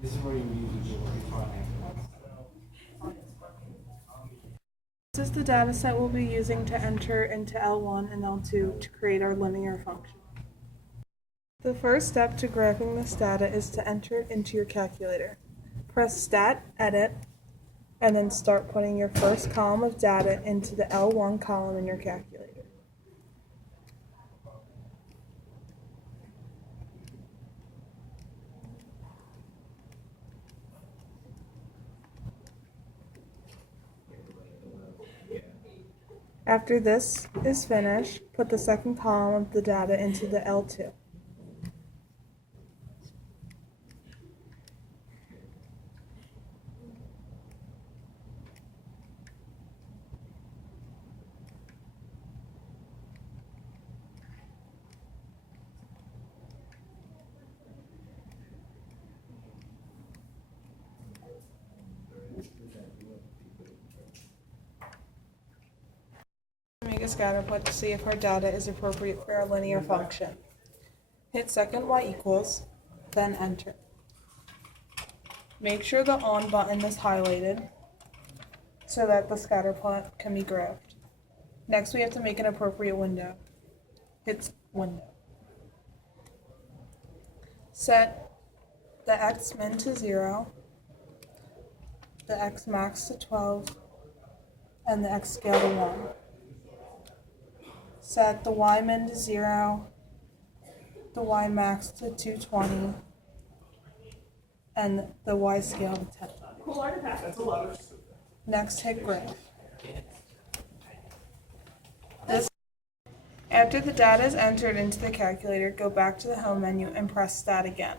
This is where you usually do what you find afterwards. This is the data set we'll be using to enter into L1 and L2 to create our linear function. The first step to graphing this data is to enter it into your calculator. Press Stat, Edit, and then start putting your first column of data into the L1 column in your calculator. After this is finished, put the second column of the data into the L2. Make a scatter plot to see if our data is appropriate for our linear function. Hit second y equals, then enter. Make sure the on button is highlighted so that the scatter plot can be graphed. Next, we have to make an appropriate window. Hit window. Set the x min to 0, the x max to 12, and the x scale to 1. Set the y min to 0, the y max to 220, and the y scale to 10. Next, hit graph. After the data is entered into the calculator, go back to the home menu and press Stat again.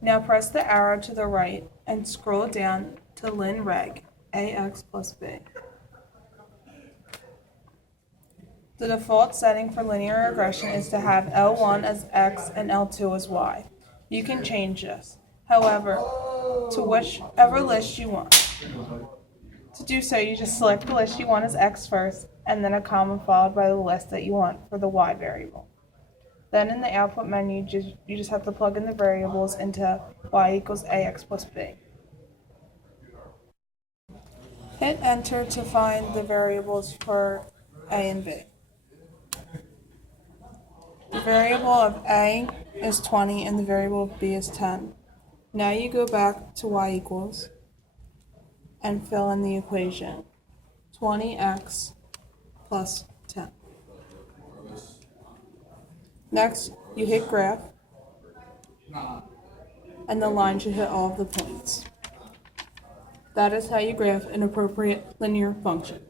Now press the arrow to the right and scroll down to linreg, ax plus b. The default setting for linear regression is to have L1 as x and L2 as y. You can change this, however, to whichever list you want. To do so, you just select the list you want as x first, and then a comma followed by the list that you want for the y variable. Then in the output menu, you just have to plug in the variables into y equals ax plus b. Hit enter to find the variables for a and b. The variable of a is 20 and the variable of b is 10. Now you go back to y equals and fill in the equation 20x plus 10. Next, you hit graph, and the line should hit all of the points. That is how you graph an appropriate linear function.